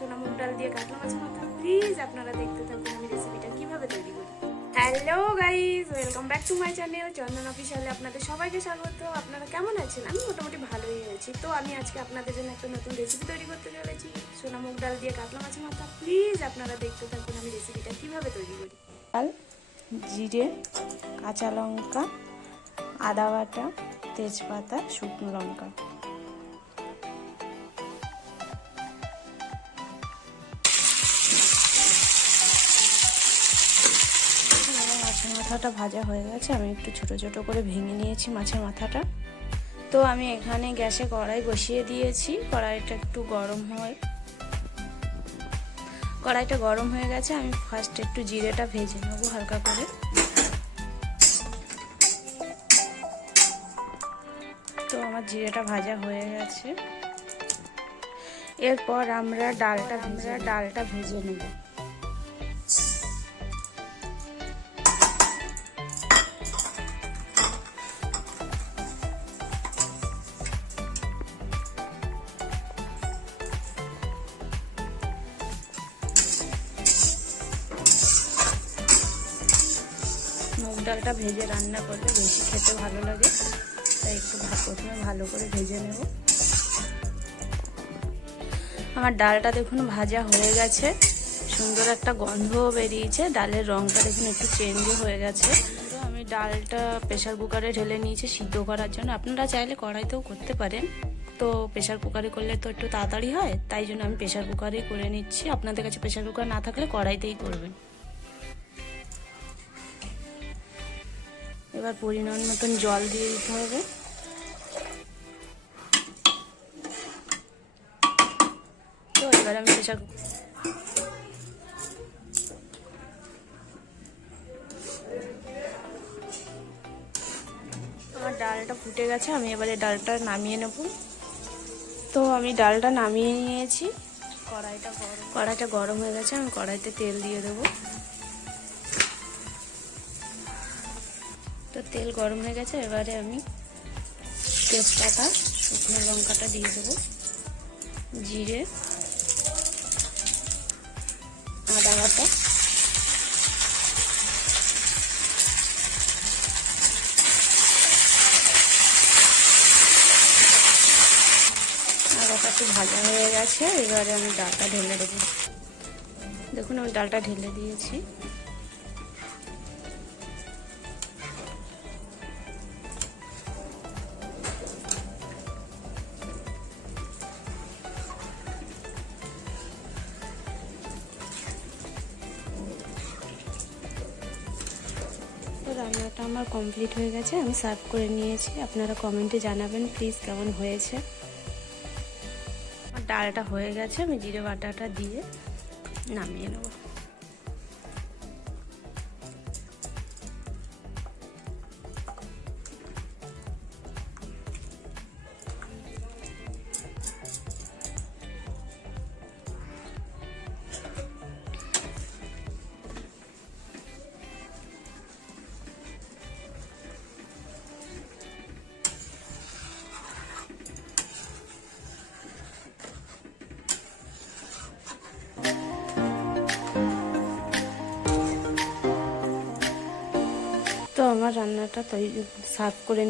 সোনা মুগ ডাল দিয়ে কাতলা মাছের মাথা। প্লিজ আপনারা দেখতে থাকুন আমি রেসিপিটা কিভাবে তৈরি করি। Hello guys, welcome back to my channel Chandan অফিসিয়ালে আপনাদের সবাইকে স্বাগত। আপনারা কেমন আছেন? আমি মোটামুটি ভালোই আছি। তো আমি আজকে আপনাদের জন্য একটা নতুন রেসিপি তৈরি করতে চলেছি, সোনা মুগ ডাল দিয়ে কাতলা মাছের মাথা। প্লিজ আপনারা দেখতে থাকুন আমি রেসিপিটা কিভাবে তৈরি করি। ডাল, জিরে, কাঁচা লঙ্কা, আদা বাটা, তেজপাতা, শুকনো লঙ্কা। মাছের মাথাটা ভাজা হয়ে গেছে, আমি একটু ছোট ছোট করে ভেঙে নিয়েছি মাছের মাথাটা। তো আমি এখানে গ্যাসে কড়াই বসিয়ে দিয়েছি। কড়াইটা একটু গরম হয়, কড়াইটা গরম হয়ে গেছে। আমি ফার্স্ট একটু জিরেটা ভেজে নেবো হালকা করে। তো আমার জিরেটা ভাজা হয়ে গেছে। এরপর আমরা ডালটা ভেজে নেব। মুগ ডালটা ভেজে রান্না করলে বেশি খেতে ভালো লাগে, তাই একটু প্রথমে ভালো করে ভেজে নেব। আমার ডালটা দেখুন ভাজা হয়ে গেছে, সুন্দর একটা গন্ধও বেরিয়েছে। ডালের রঙটা দেখুন একটু চেঞ্জও হয়ে গেছে। তো আমি ডালটা প্রেসার কুকারে ঢেলে নিয়েছি সিদ্ধ করার জন্য। আপনারা চাইলে কড়াইতেও করতে পারেন, তো প্রেসার কুকারে করলে তো একটু তাড়াতাড়ি হয়, তাই জন্য আমি প্রেসার কুকারেই করে নিচ্ছি। আপনাদের কাছে প্রেসার কুকার না থাকলে কড়াইতেই করবেন। এবার পরিমাণ মতন জল দিয়ে দিতে হবে। তো এবার আমি আমার ডালটা ফুটে গেছে, আমি এবারে ডালটা নামিয়ে নেব। তো আমি ডালটা নামিয়ে নিয়েছি। কড়াইটা গরম হয়ে গেছে, আমি কড়াইতে তেল দিয়ে দেবো। তো তেল গরম হয়ে গেছে, এবারে আমি তেজপাতা, শুকনো লঙ্কাটা দিয়ে দেবো, জিরে, আদা বাটা, আদাটা একটু ভাজা হয়ে গেছে। এবারে আমি ডালটা ঢেলে দেবো। দেখুন আমি ডালটা ঢেলে দিয়েছি। রান্নাটা আমার কমপ্লিট হয়ে গেছে, আমি সার্ভ করে নিয়েছি। আপনারা কমেন্টে জানাবেন প্লিজ কেমন হয়েছে। আমার ডালটা হয়ে গেছে, আমি জিরে বাটাটা দিয়ে নামিয়ে নেব। তো আমার রান্নাটা তৈরি সার্ভ করে